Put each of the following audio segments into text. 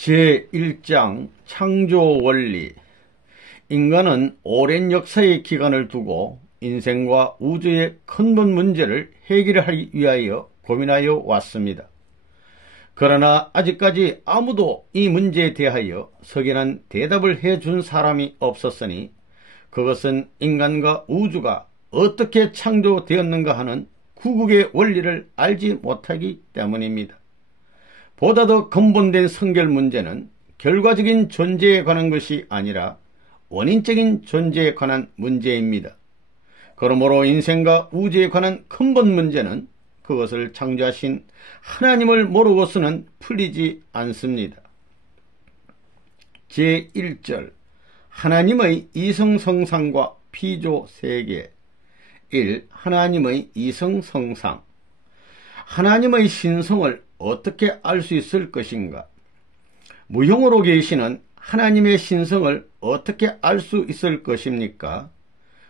제1장 창조 원리. 인간은 오랜 역사의 기간을 두고 인생과 우주의 근본 문제를 해결하기 위하여 고민하여 왔습니다. 그러나 아직까지 아무도 이 문제에 대하여 석연한 대답을 해준 사람이 없었으니 그것은 인간과 우주가 어떻게 창조되었는가 하는 구국의 원리를 알지 못하기 때문입니다. 보다 더 근본된 성결 문제는 결과적인 존재에 관한 것이 아니라 원인적인 존재에 관한 문제입니다. 그러므로 인생과 우주에 관한 근본 문제는 그것을 창조하신 하나님을 모르고서는 풀리지 않습니다. 제1절 하나님의 이성성상과 피조세계. 1. 하나님의 이성성상. 하나님의 신성을 어떻게 알 수 있을 것인가? 무형으로 계시는 하나님의 신성을 어떻게 알 수 있을 것입니까?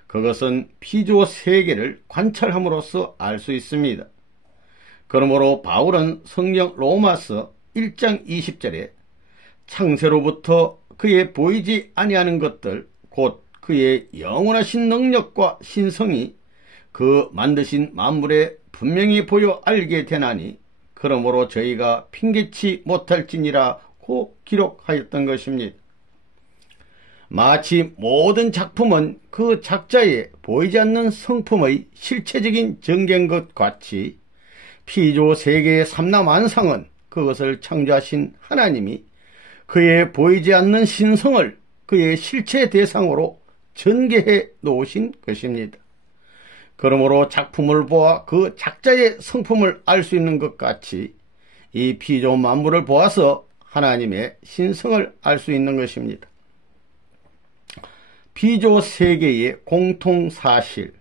그것은 피조세계를 관찰함으로써 알 수 있습니다. 그러므로 바울은 성경 로마서 1장 20절에 창세로부터 그의 보이지 아니하는 것들 곧 그의 영원하신 능력과 신성이 그 만드신 만물에 분명히 보여 알게 되나니 그러므로 저희가 핑계치 못할지니라고 기록하였던 것입니다. 마치 모든 작품은 그 작자의 보이지 않는 성품의 실체적인 전개인 것 같이 피조세계의 삼라만상은 그것을 창조하신 하나님이 그의 보이지 않는 신성을 그의 실체 대상으로 전개해 놓으신 것입니다. 그러므로 작품을 보아 그 작자의 성품을 알 수 있는 것 같이 이 피조 만물을 보아서 하나님의 신성을 알 수 있는 것입니다. 피조 세계의 공통사실.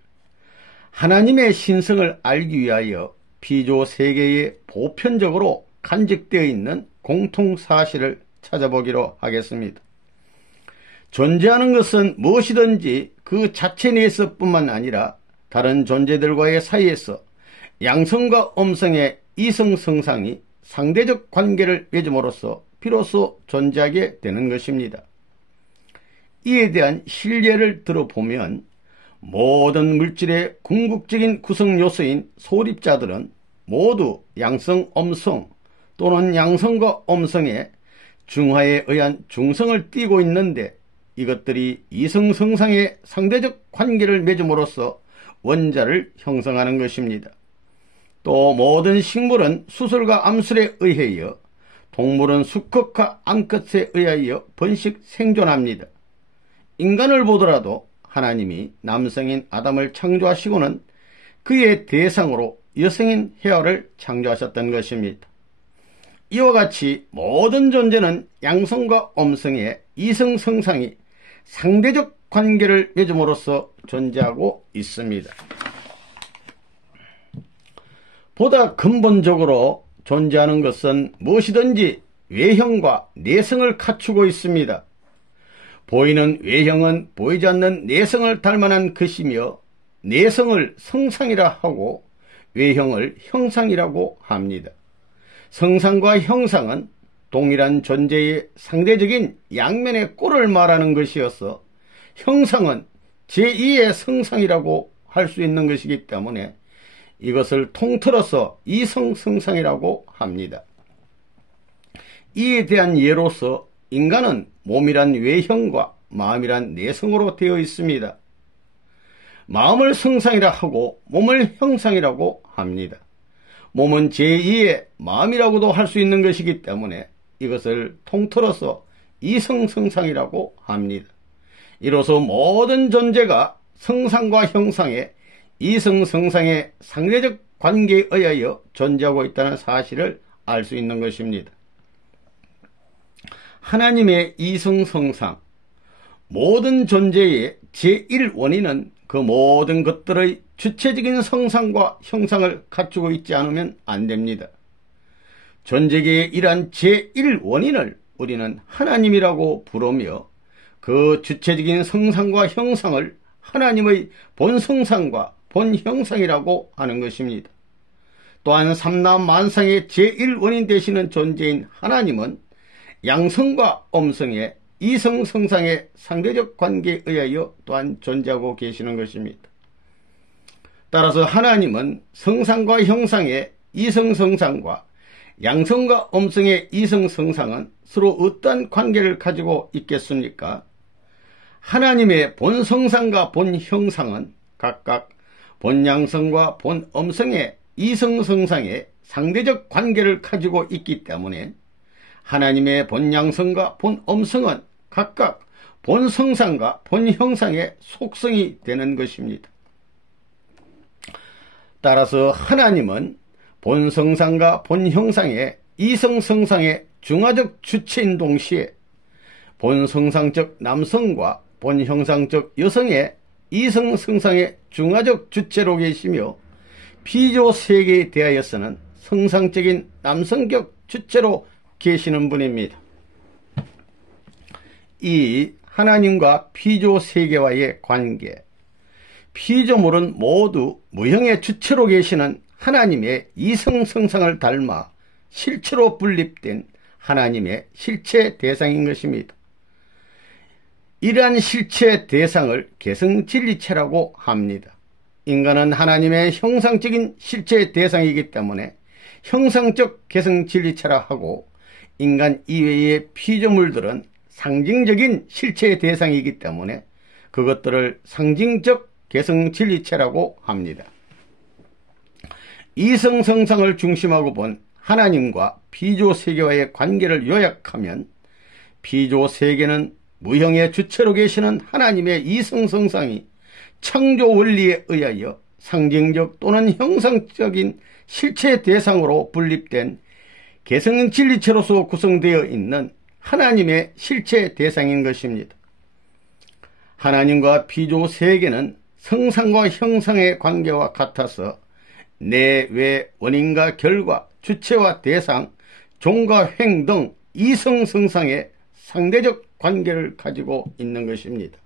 하나님의 신성을 알기 위하여 피조 세계에 보편적으로 간직되어 있는 공통사실을 찾아보기로 하겠습니다. 존재하는 것은 무엇이든지 그 자체 내에서 뿐만 아니라 다른 존재들과의 사이에서 양성과 음성의 이성성상이 상대적 관계를 맺음으로써 비로소 존재하게 되는 것입니다. 이에 대한 실례를 들어보면 모든 물질의 궁극적인 구성 요소인 소립자들은 모두 양성, 음성 또는 양성과 음성의 중하에 의한 중성을 띠고 있는데 이것들이 이성성상의 상대적 관계를 맺음으로써 원자를 형성하는 것입니다. 또 모든 식물은 수술과 암술에 의하여, 동물은 수컷과 암컷에 의하여 번식 생존합니다. 인간을 보더라도 하나님이 남성인 아담을 창조하시고는 그의 대상으로 여성인 헤아를 창조하셨던 것입니다. 이와 같이 모든 존재는 양성과 음성의 이성성상이 상대적 관계를 맺음으로써 존재하고 있습니다. 보다 근본적으로 존재하는 것은 무엇이든지 외형과 내성을 갖추고 있습니다. 보이는 외형은 보이지 않는 내성을 닮아난 것이며 내성을 성상이라 하고 외형을 형상이라고 합니다. 성상과 형상은 동일한 존재의 상대적인 양면의 꼴을 말하는 것이어서 형상은 제2의 성상이라고 할 수 있는 것이기 때문에 이것을 통틀어서 이성성상이라고 합니다. 이에 대한 예로서 인간은 몸이란 외형과 마음이란 내성으로 되어 있습니다. 마음을 성상이라 하고 몸을 형상이라고 합니다. 몸은 제2의 마음이라고도 할 수 있는 것이기 때문에 이것을 통틀어서 이성성상이라고 합니다. 이로써 모든 존재가 성상과 형상의 이성성상의 상대적 관계에 의하여 존재하고 있다는 사실을 알 수 있는 것입니다. 하나님의 이성성상. 모든 존재의 제1원인은 그 모든 것들의 주체적인 성상과 형상을 갖추고 있지 않으면 안 됩니다. 존재계의 이러한 제1원인을 우리는 하나님이라고 부르며 그 주체적인 성상과 형상을 하나님의 본성상과 본형상이라고 하는 것입니다. 또한 삼라만상의 제1원인 되시는 존재인 하나님은 양성과 음성의 이성성상의 상대적 관계에 의하여 또한 존재하고 계시는 것입니다. 따라서 하나님은 성상과 형상의 이성성상과 양성과 음성의 이성성상은 서로 어떠한 관계를 가지고 있겠습니까? 하나님의 본성상과 본형상은 각각 본양성과 본음성의 이성성상의 상대적 관계를 가지고 있기 때문에 하나님의 본양성과 본음성은 각각 본성상과 본형상의 속성이 되는 것입니다. 따라서 하나님은 본성상과 본형상의 이성성상의 중화적 주체인 동시에 본성상적 남성과 본형상적 여성의 이성성상의 중화적 주체로 계시며 피조세계에 대하여서는 성상적인 남성적 주체로 계시는 분입니다. 이 하나님과 피조세계와의 관계, 피조물은 모두 무형의 주체로 계시는 하나님의 이성성상을 닮아 실체로 분립된 하나님의 실체 대상인 것입니다. 이러한 실체 대상을 개성진리체라고 합니다. 인간은 하나님의 형상적인 실체 대상이기 때문에 형상적 개성진리체라 하고, 인간 이외의 피조물들은 상징적인 실체 대상이기 때문에 그것들을 상징적 개성진리체라고 합니다. 이성성상을 중심하고 본 하나님과 피조세계와의 관계를 요약하면, 피조세계는 무형의 주체로 계시는 하나님의 이성성상이 창조 원리에 의하여 상징적 또는 형상적인 실체 대상으로 분립된 개성진리체로서 구성되어 있는 하나님의 실체 대상인 것입니다. 하나님과 피조세계는 성상과 형상의 관계와 같아서 내외 원인과 결과, 주체와 대상, 종과 횡 등 이성성상의 상대적 관계를 가지고 있는 것입니다.